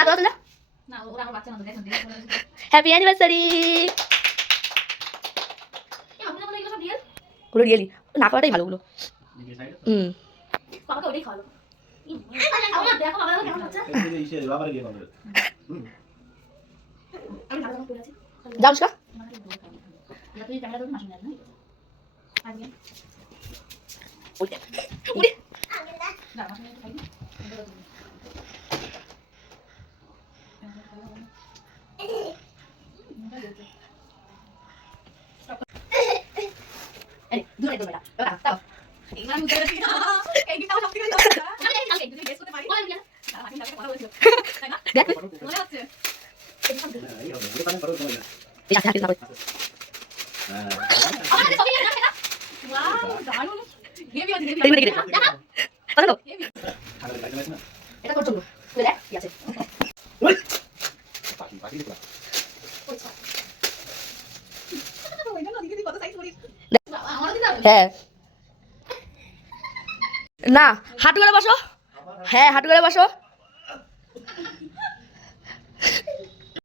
দাও দাও না হ্যাপি অ্যানিভার্সারি ওগুলো রিয়েলি না করাটাই ভালো ওগুলো। এটা করছ হ্যাঁ। না হাঁটু করে বসো। হ্যাঁ হাঁটু করে বসো।